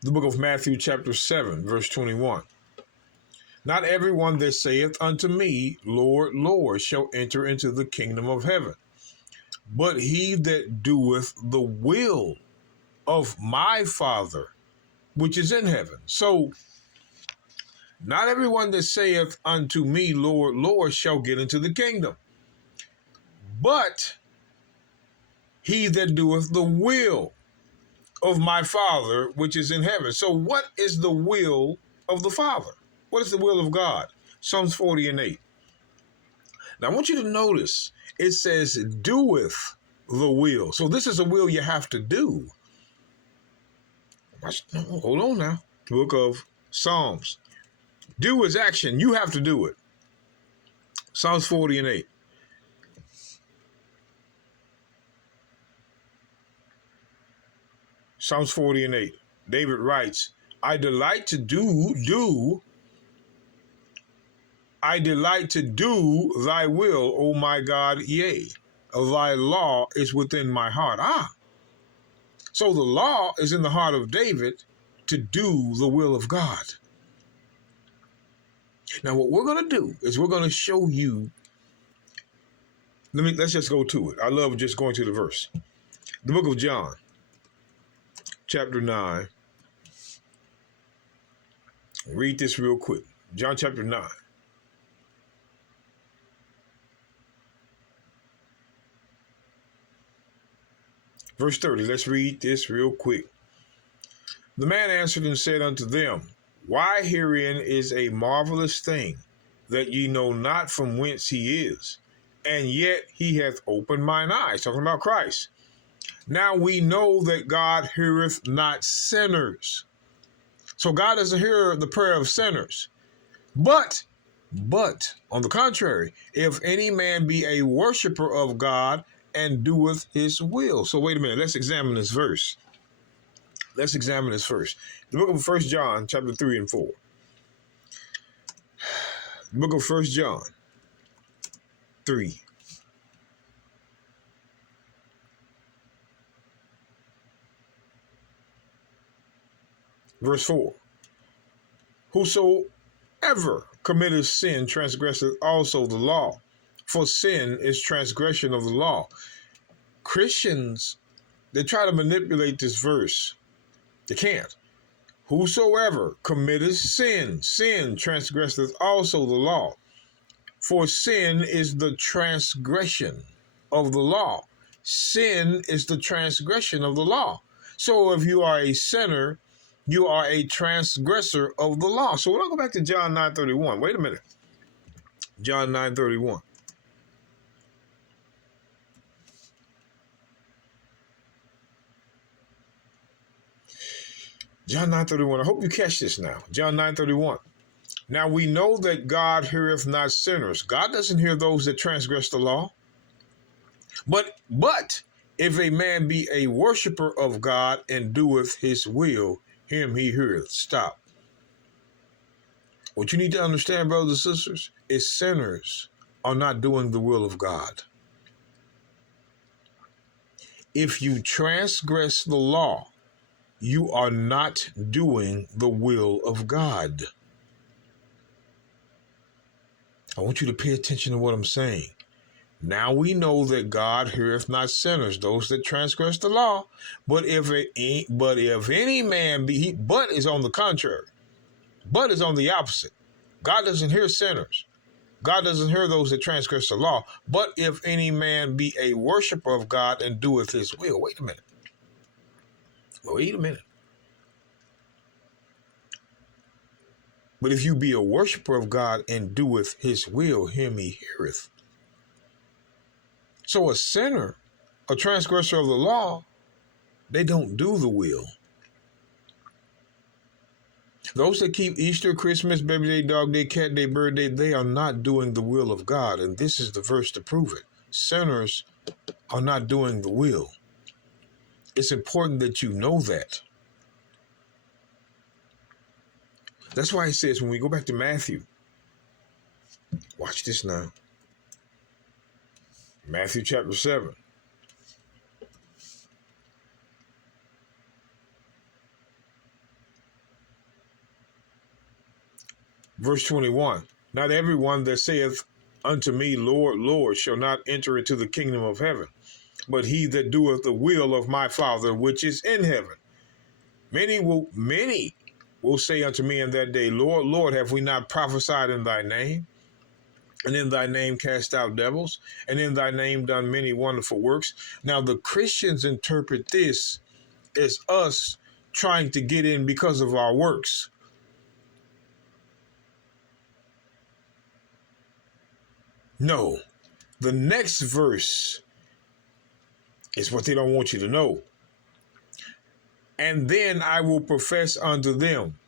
The book of Matthew chapter 7, verse 21. Not everyone that saith unto me, Lord, Lord, shall enter into the kingdom of heaven, but he that doeth the will of my Father, which is in heaven. So, not everyone that saith unto me, Lord, Lord, shall get into the kingdom, but he that doeth the will of my Father, which is in heaven. So what is the will of the Father? What is the will of God? Psalms 40:8. Now I want you to notice it says doeth the will. So this is a will you have to do. Hold on now. Book of Psalms. Do is action. You have to do it. Psalms 40:8. Psalms 40:8. David writes, I delight to do thy will, O my God, yea, thy law is within my heart. So the law is in the heart of David to do the will of God. Now what we're going to do is we're going to show you, let's just go to it. I love just going to the verse. The book of John, chapter 9. Read this real quick. John chapter 9. Verse 30. Let's read this real quick. The man answered and said unto them, Why herein is a marvelous thing, that ye know not from whence he is, and yet he hath opened mine eyes. Talking about Christ. Now we know that God heareth not sinners. So God doesn't hear the prayer of sinners. But, on the contrary, if any man be a worshiper of God and doeth his will. So wait a minute. Let's examine this verse. The book of 1 John, chapter 3 and 4. The book of 1 John 3. Verse 4. Whosoever committeth sin transgresseth also the law, for sin is transgression of the law. Christians, they try to manipulate this verse. They can't. Whosoever committeth sin, sin transgresseth also the law, for sin is the transgression of the law. Sin is the transgression of the law. So if you are a sinner, you are a transgressor of the law. So we'll go back to John 9:31. Wait a minute. John 9:31. John 9:31. I hope you catch this now. John 9:31. Now we know that God heareth not sinners. God doesn't hear those that transgress the law. But if a man be a worshiper of God and doeth his will, him he heareth. Stop. What you need to understand, brothers and sisters, is sinners are not doing the will of God. If you transgress the law, you are not doing the will of God. I want you to pay attention to what I'm saying. Now we know that God heareth not sinners, those that transgress the law. But if any man be, but is on the contrary. But is on the opposite. God doesn't hear sinners. God doesn't hear those that transgress the law. But if any man be a worshiper of God and doeth his will. Wait a minute. But if you be a worshiper of God and doeth his will, him he heareth. So a sinner, a transgressor of the law, they don't do the will. Those that keep Easter, Christmas, baby day, dog day, cat day, bird day, they are not doing the will of God. And this is the verse to prove it. Sinners are not doing the will. It's important that you know that. That's why it says when we go back to Matthew, watch this now. Matthew chapter 7. Verse 21, not everyone that saith unto me, Lord, Lord, shall not enter into the kingdom of heaven, but he that doeth the will of my Father which is in heaven. Many will say unto me in that day, Lord, Lord, have we not prophesied in thy name? And in thy name cast out devils, and in thy name done many wonderful works. Now the Christians interpret this as us trying to get in because of our works. No, the next verse is what they don't want you to know. And then I will profess unto them,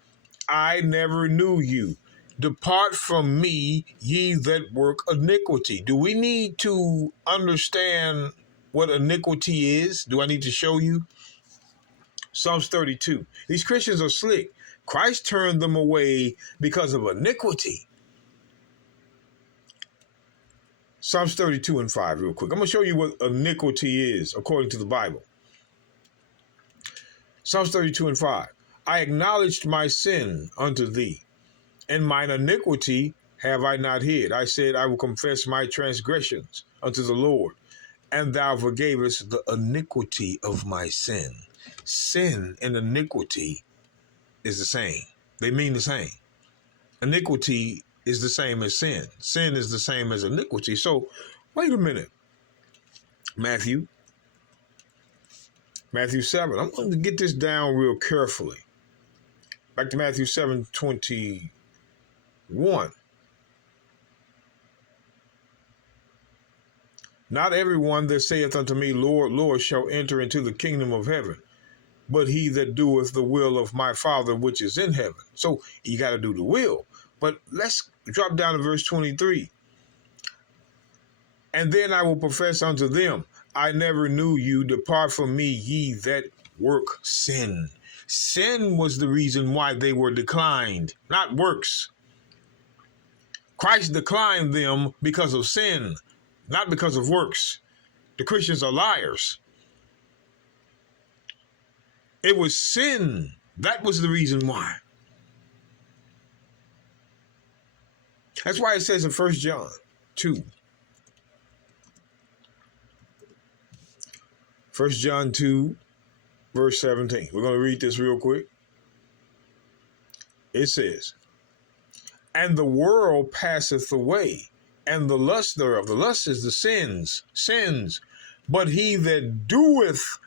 I never knew you. Depart from me, ye that work iniquity. Do we need to understand what iniquity is? Do I need to show you? Psalms 32. These Christians are slick. Christ turned them away because of iniquity. Psalms 32 and 5 real quick. I'm going to show you what iniquity is according to the Bible. Psalms 32 and 5. I acknowledged my sin unto thee, and mine iniquity have I not hid. I said, I will confess my transgressions unto the Lord, and thou forgavest the iniquity of my sin. Sin and iniquity is the same. They mean the same. Iniquity is the same as sin. Sin is the same as iniquity. So, wait a minute. Matthew 7. I'm going to get this down real carefully. Back to Matthew 7:21. Not everyone that saith unto me, Lord, Lord, shall enter into the kingdom of heaven, but he that doeth the will of my Father which is in heaven. So you got to do the will. But let's drop down to verse 23. And then I will profess unto them, I never knew you. Depart from me, ye that work sin. Sin was the reason why they were declined, not works. Christ declined them because of sin, not because of works. The Christians are liars. It was sin. That was the reason why. That's why it says in 1 John 2. 1 John 2, verse 17. We're going to read this real quick. It says, and the world passeth away, and the lust thereof. The lust is the sins. But he that doeth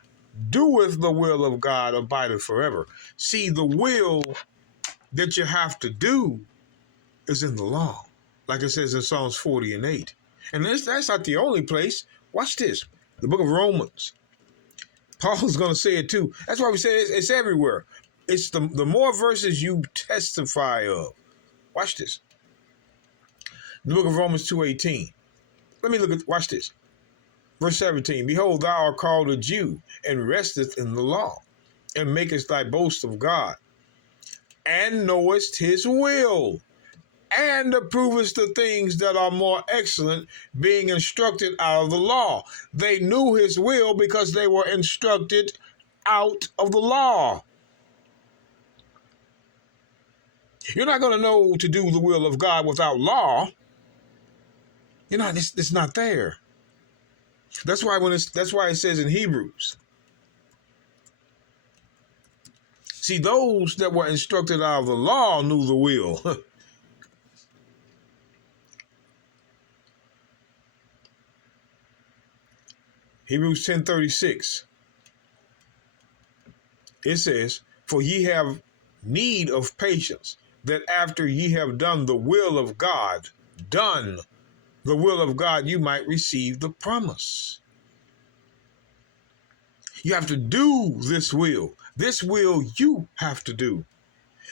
the will of God abideth forever. See, the will that you have to do is in the law, like it says in Psalms 40 and 8. And that's not the only place. Watch this. The book of Romans. Paul's going to say it too. That's why we say it's everywhere. It's the more verses you testify of. Watch this. The book of Romans 2:18. Watch this. Verse 17. Behold, thou art called a Jew, and resteth in the law, and makest thy boast of God, and knowest his will, and approvest the things that are more excellent, being instructed out of the law. They knew his will because they were instructed out of the law. You're not going to know to do the will of God without law. It's not there. That's why it says in Hebrews. See, those that were instructed out of the law knew the will. Hebrews 10:36. It says, for ye have need of patience, that after ye have done the will of God, you might receive the promise. You have to do this will. This will you have to do.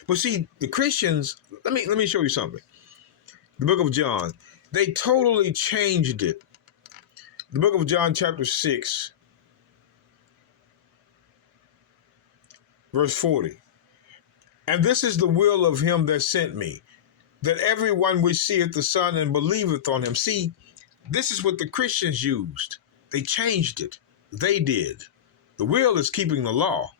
But see, the Christians, let me show you something. The book of John, they totally changed it. The book of John, chapter 6, verse 40. And this is the will of him that sent me, that everyone which seeth the Son and believeth on him. See, this is what the Christians used. They changed it. They did. The will is keeping the law.